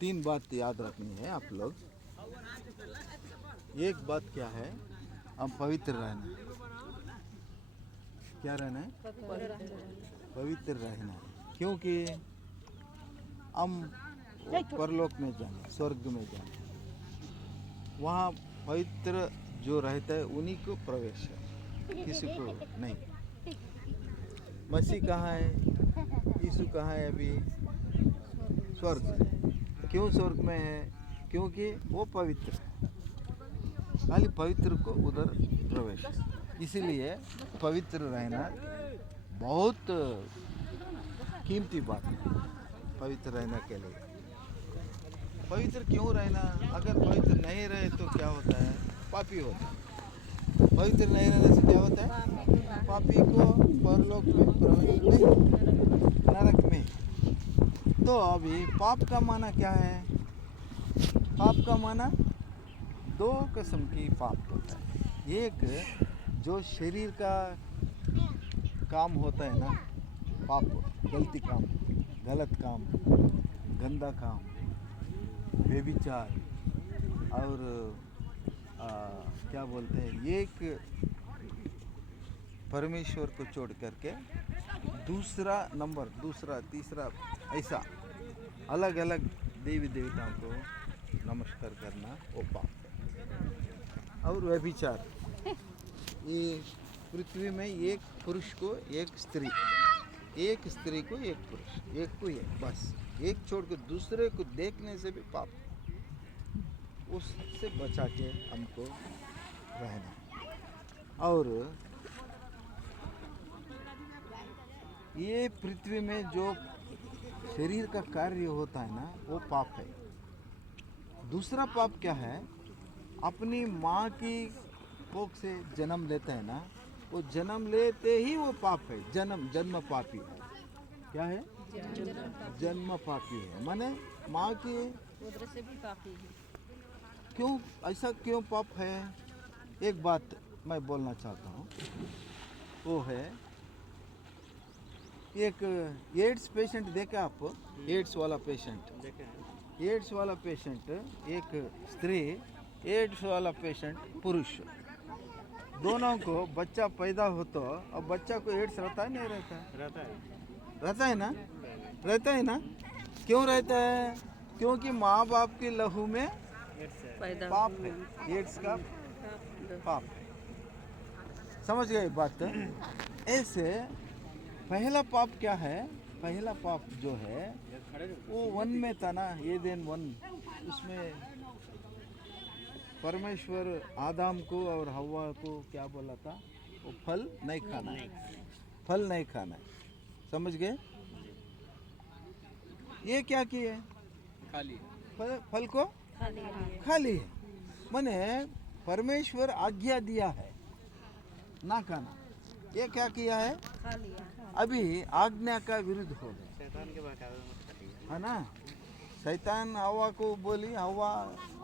तीन बात याद रखनी है आप लोग। एक बात क्या है, हम पवित्र रहना है। क्या रहना है? पवित्र रहना है, क्योंकि हम परलोक में जाना, स्वर्ग में जाना, वहाँ पवित्र जो रहता है उन्हीं को प्रवेश है, किसी को नहीं। मसीह कहाँ है? यीशु कहाँ है? अभी स्वर्ग में। क्यों स्वर्ग में है? क्योंकि वो पवित्र है, खाली पवित्र को उधर प्रवेश है। इसीलिए पवित्र रहना बहुत कीमती बात है। पवित्र रहने के लिए पवित्र क्यों रहना? अगर पवित्र नहीं रहे तो क्या होता है? पापी होता है। पवित्र नहीं रहने से क्या होता है? पापी को परलोक में प्रवेश नहीं, नरक में। तो अभी पाप का माना क्या है? पाप का माना दो किस्म की पाप होता है। एक जो शरीर का काम होता है ना, पाप, गलती काम, गलत काम, गंदा काम, व्यभिचार और क्या बोलते हैं, एक परमेश्वर को छोड़ करके दूसरा नंबर, दूसरा तीसरा ऐसा अलग अलग देवी देवताओं को नमस्कार करना, वो पाप है। और व्यभिचार, ये पृथ्वी में एक पुरुष को एक स्त्री, एक स्त्री को एक पुरुष, एक को एक, बस एक छोड़ के दूसरे को देखने से भी पाप। उससे बचा के हमको रहना। और ये पृथ्वी में जो शरीर का कार्य होता है ना, वो पाप है। दूसरा पाप क्या है? अपनी माँ की कोख से जन्म लेते हैं ना, वो जन्म लेते ही वो पाप है। जन्म पापी है। क्या है? जन्म पापी है, माने माँ की उधर से भी पापी है। क्यों ऐसा क्यों पाप है? एक बात मैं बोलना चाहता हूँ, वो है एक एड्स पेशेंट देखा आप? एड्स वाला पेशेंट, एड्स वाला पेशेंट एक स्त्री, एड्स वाला पेशेंट पुरुष, दोनों को बच्चा पैदा हो तो अब बच्चा को एड्स रहता है नहीं रहता है? रहता है ना? रहता है ना? क्यों रहता है? क्योंकि माँ बाप की लहू में पाप है, एड्स का पाप है। समझ गए बात? ऐसे पहला पाप क्या है? पहला पाप जो है वो वन में था ना, एदेन वन, उसमें परमेश्वर आदम को और हव्वा को क्या बोला था? वो फल नहीं खाना है, फल नहीं खाना है। समझ गए? ये क्या किए? खाली फल को खा लिए। माने परमेश्वर आज्ञा दिया है ना खाना, ये क्या किया है? अभी आज्ञा का विरुद्ध हो गया, है ना? शैतान हवा को बोली, हवा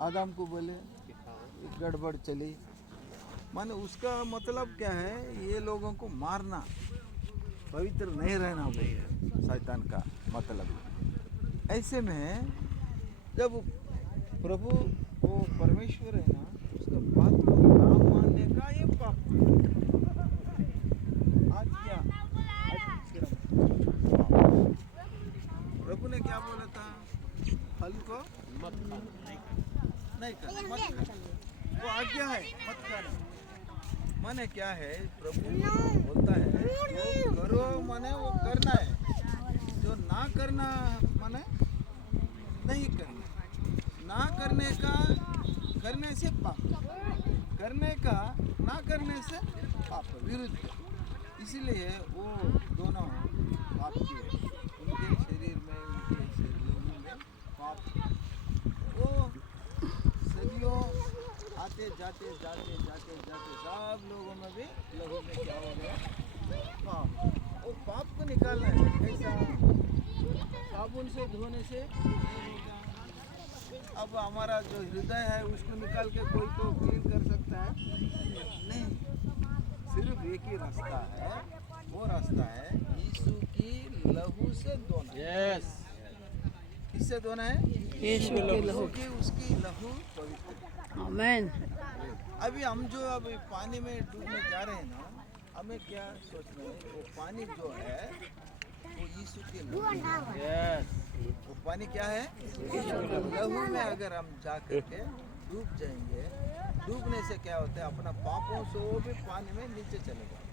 आदम को बोले, गड़बड़ चली। माने उसका मतलब क्या है? ये लोगों को मारना, पवित्र नहीं रहना, शैतान का मतलब। ऐसे में जब प्रभु वो परमेश्वर है ना, उसका बात को ना मानने का ये पाप है। आज्ञा, प्रभु ने क्या बोला था? फल को मत खाना, नहीं खाना, मत खाना, वो आज्ञा है, मत खाना। माने क्या है? प्रभु बोलता है जो करो माने वो करना है, जो ना करना माने नहीं करना। ना करने का करने से पाप, करने का ना करने से पाप, विरुद्ध। इसीलिए वो दोनों पाप किए, उनके शरीर में, उनके शरीर में पाप। वो सदियों आते जाते जाते जाते जाते सब लोगों में भी लोगों में क्या हो गया? पाप। वो पाप को निकालना है। कैसा? साबुन से धोने से नहीं होगा। अब हमारा जो हृदय है उसको निकाल के कोई तो क्लीन कर सकता है? नहीं। सिर्फ एक ही रास्ता है, वो रास्ता है यीशु की लहू से धोना। यस। किससे धोना है? यीशु के लहू क्योंकि उसकी लहू पवित्र है। आमीन। अभी हम जो अभी पानी में डूबने जा रहे हैं ना, हमें क्या सोचना है, वो पानी जो है वो यीशु के लहू है। वो पानी क्या है? लहू में अगर हम जा करके डूब जाएंगे, डूबने से क्या होता है, अपना पापों से वो भी पानी में नीचे चले जाते।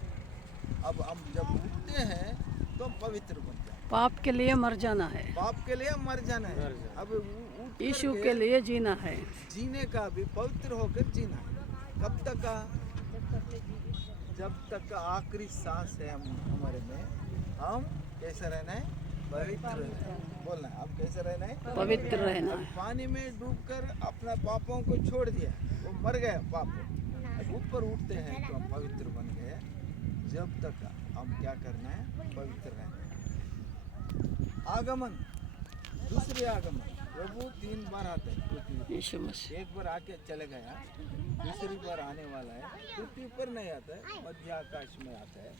अब हम जब उठते हैं तो हम पवित्र बन जाते हैं। पाप के लिए मर जाना है, पाप के लिए मर जाना है। अब उठ यीशु करके के लिए जीना है। जीने का भी पवित्र होकर जीना है। कब तक का? जब तक का आखिरी सांस है हमारे में, हम कैसे रहना है? पवित्र रहना है। बोलना है, हम कैसे रहना है? पवित्र रहना अब है। पानी में डूबकर अपना पापों को छोड़ दिया, वो मर गया पाप। अब ऊपर उठते हैं तो हम पवित्र बन गए। जब तक हम क्या करना है? पवित्र रहना है। आगमन, दूसरे आगमन, प्रभु 3 बार आते हैं पृथ्वी पर। यीशु मसीह एक बार आके चले गया, दूसरी बार आने वाला है। पृथ्वी पर नहीं आता है, मध्य आकाश में आता है,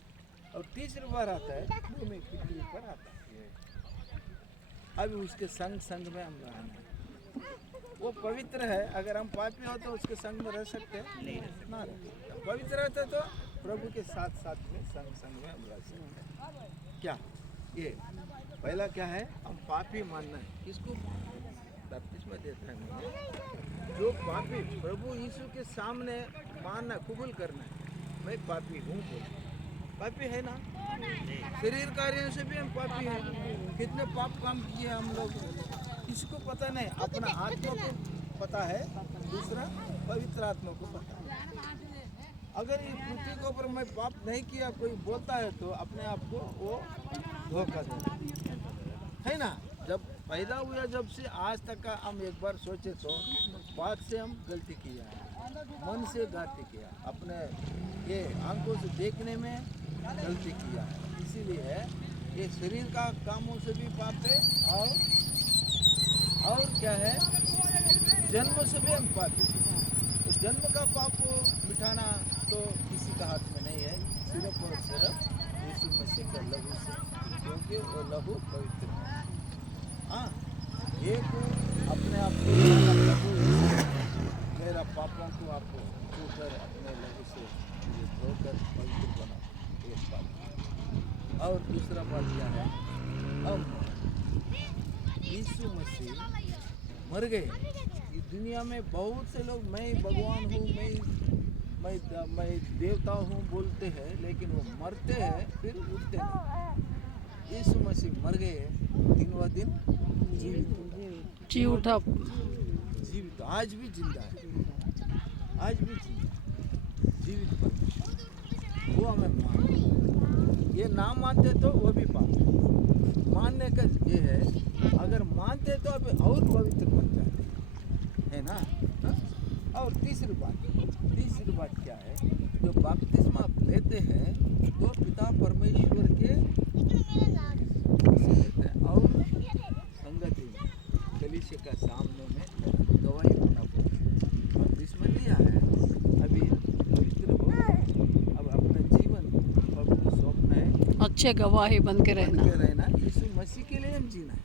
और तीसरी बार आता है भूमि पृथ्वी पर आता है। अभी उसके संग संग में हम रहना है। वो पवित्र है। अगर हम पापी हो तो उसके संग में रह सकते हैं? नहीं ना रह। पवित्र रहते तो प्रभु के साथ साथ में संग संग में हम रह सकते हैं। क्या ये पहला क्या है? हम पापी मानना है। किसको बपतिस्मा देता है मैंने? जो पापी, प्रभु यीशु के सामने मानना, कबूल करना है, मैं पापी हूँ बोल। पापी है ना? शरीर कार्यों से भी हम पापी हैं। कितने पाप काम किए हम लोग, किसको पता नहीं। अपना आत्मा को पता है, दूसरा पवित्र आत्मा को पता है। अगर ये पृथ्वी के ऊपर मैं पाप नहीं किया कोई बोलता है तो अपने आप को वो धोखा देता है ना। जब पैदा हुआ जब से आज तक का हम एक बार सोचे तो बात से हम गलती किया है, मन से गलती किया, अपने ये आंखों से देखने में गलती किया है। इसीलिए ये शरीर का कामों से भी पाप है, और क्या है? जन्म से भी हम पापी। तो जन्म का पाप को मिटाना तो किसी का हाथ में नहीं है, सिर्फ और सिर्फ यीशु मसीह का लहू से, क्योंकि वो लहू पवित्र है। हाँ, एक अपने आप को लहू, मेरा पापों को आप छूकर अपने लहू से धोकर पवित्र बना, एक बात। और दूसरा बात क्या है? अब यीशु मसीह मर गए। इस दुनिया में बहुत से लोग मैं भगवान हूँ, मैं देवता हूँ बोलते हैं, लेकिन वो मरते हैं फिर उठते नहीं। यीशु मसीह मर गए, 3वां दिन जी उठा। जीवित, आज भी जिंदा है, आज भी जिंदा, जीवित पर। वो हमें मान, ये ना मानते तो वो भी पाप है। मानने का ये है, अगर मानते तो अभी और पवित्र बन जाते है ना। और तीसरी बात क्या है? जो बपतिस्मा आप लेते हैं तो पिता परमेश्वर के लेते हैं, और संगति में कलीसिया का सामने में गवाही होना पड़ता। बपतिस्मा लिया है, अभी पवित्र हो, अब अपना जीवन प्रभु को सौंपना है, अच्छे गवाही बन के रहना। यीशु मसीह के लिए हम जीना है।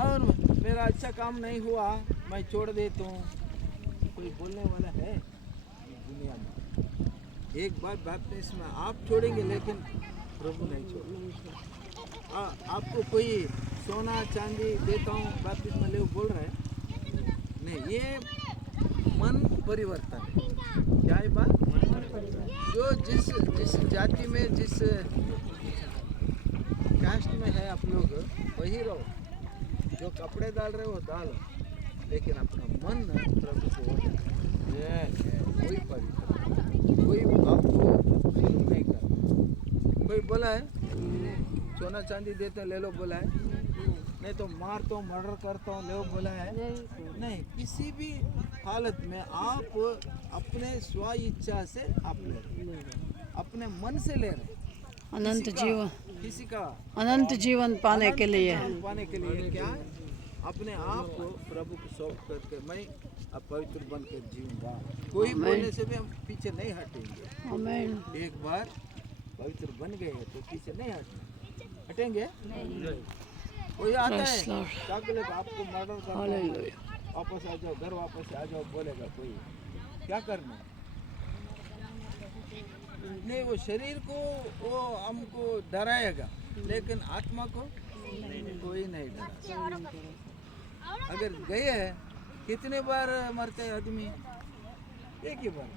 और मेरा अच्छा काम नहीं हुआ, मैं छोड़ देता हूँ, कोई बोलने वाला है दुनिया में? एक बार बपतिस्मा आप छोड़ेंगे, लेकिन प्रभु नहीं छोड़ेगा। आपको कोई सोना चांदी देता हूँ बपतिस्मा ले बोल रहा है नहीं, ये मन परिवर्तन है। क्या है बात? जो जिस जाति में, जिस कास्ट में है आप लोग, वही रहो। जो कपड़े डाल रहे हो डालो, लेकिन अपना मन प्रभु को कोई पवित्र, कोई आपको जुल्म नहीं करना। कोई बोला है सोना चांदी देते ले लो बोला है? नहीं तो मारता हूँ, मर्डर करता हूँ ले लो बोला है? नहीं। किसी भी हालत में आप अपने स्व इच्छा से आप ले रहे, अपने मन से ले रहे। अनंत जीवन, किसी का अनंत जीवन पाने के लिए क्या है? अपने आप को प्रभु को सौंप करके मैं अब पवित्र बनकर जीऊंगा। कोई बोलने से भी हम पीछे नहीं हटेंगे। आमीन। एक बार पवित्र बन गए तो पीछे नहीं हटेंगे। कोई आता है Praise Lord. चाकू लेकर आपको मर्डर करना है, Hallelujah. वापस आ जाओ, घर वापस आ जाओ बोलेगा कोई, क्या करना है? नहीं, वो शरीर को वो हमको डराएगा, लेकिन आत्मा को कोई नहीं डरा। अगर गए हैं, कितने बार मरते हैं आदमी? एक ही बार।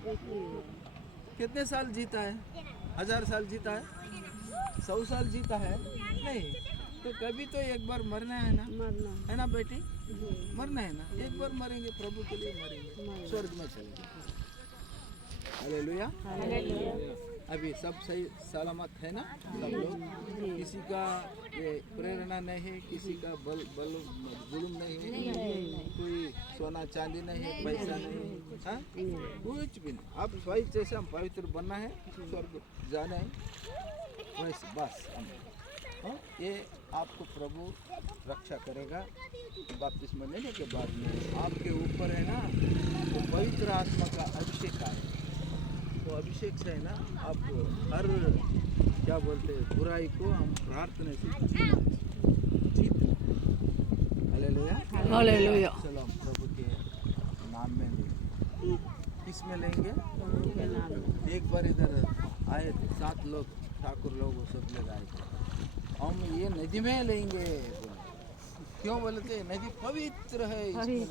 कितने साल जीता है? 1000 साल जीता है? 100 साल जीता है? नहीं। तो कभी तो एक बार मरना है ना, है ना बेटी? मरना है ना, एक बार मरेंगे, प्रभु के लिए मरेंगे, स्वर्ग में चलेंगे। हालेलुया। अभी सब सही सलामत है ना सब लोग? किसी का ये प्रेरणा नहीं है, किसी का जुल्म नहीं है, कोई सोना चांदी नहीं है, पैसा नहीं है, हाँ? कुछ भी नहीं। अब स्वयं जैसे हम पवित्र बनना है, स्वर्ग जाना है, वैसे बस हम, हाँ? ये आपको प्रभु रक्षा करेगा। बपतिस्मा लेने के बाद में आपके ऊपर है ना, तो पवित्र आत्मा का अभिषेक आए। तो अभिषेक से है ना, आपको हर क्या बोलते हैं, बुराई को हम प्रार्थना से जीत। हालेलुया। Hallelujah. चलो हम प्रभु के नाम में लेंगे। किस में लेंगे? एक बार इधर आए थे 7 लोग, ठाकुर लोग, वो सब लोग आए थे। हम ये नदी में लेंगे बोले। क्यों बोलते? नदी पवित्र है, इसमें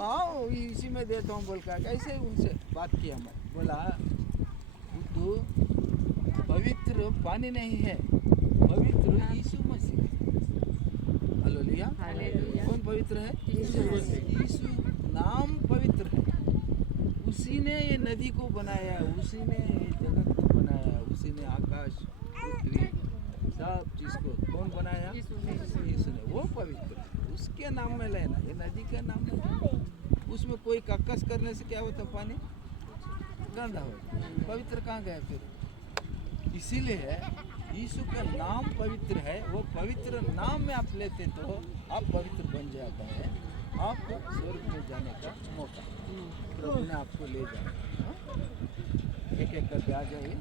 आओ इसी में देता हूँ बोल का। कैसे उनसे बात किया, मैं बोला तो पवित्र पानी नहीं है, पवित्र यीशु मसीह। हालेलुया। कौन पवित्र है? यीशु मसीह। यीशु नाम पवित्र है। उसी ने ये नदी को बनाया, उसी ने ये जगत को बनाया, उसी ने आकाश पृथ्वी सब चीज को कौन बनाया? यीशु ने। वो पवित्र है, उसके नाम में लेना, ये नदी के नाम में। उसमें कोई कक्कस करने से क्या होता? पानी गंदा होता। पवित्र कहाँ गया फिर? इसीलिए यीशु का नाम पवित्र है। वो पवित्र नाम में आप लेते तो आप पवित्र बन जाता है, आपको स्वर्ग में जाने का मौका प्रभु ने आपको ले जाए। एक एक करके आ जाइए।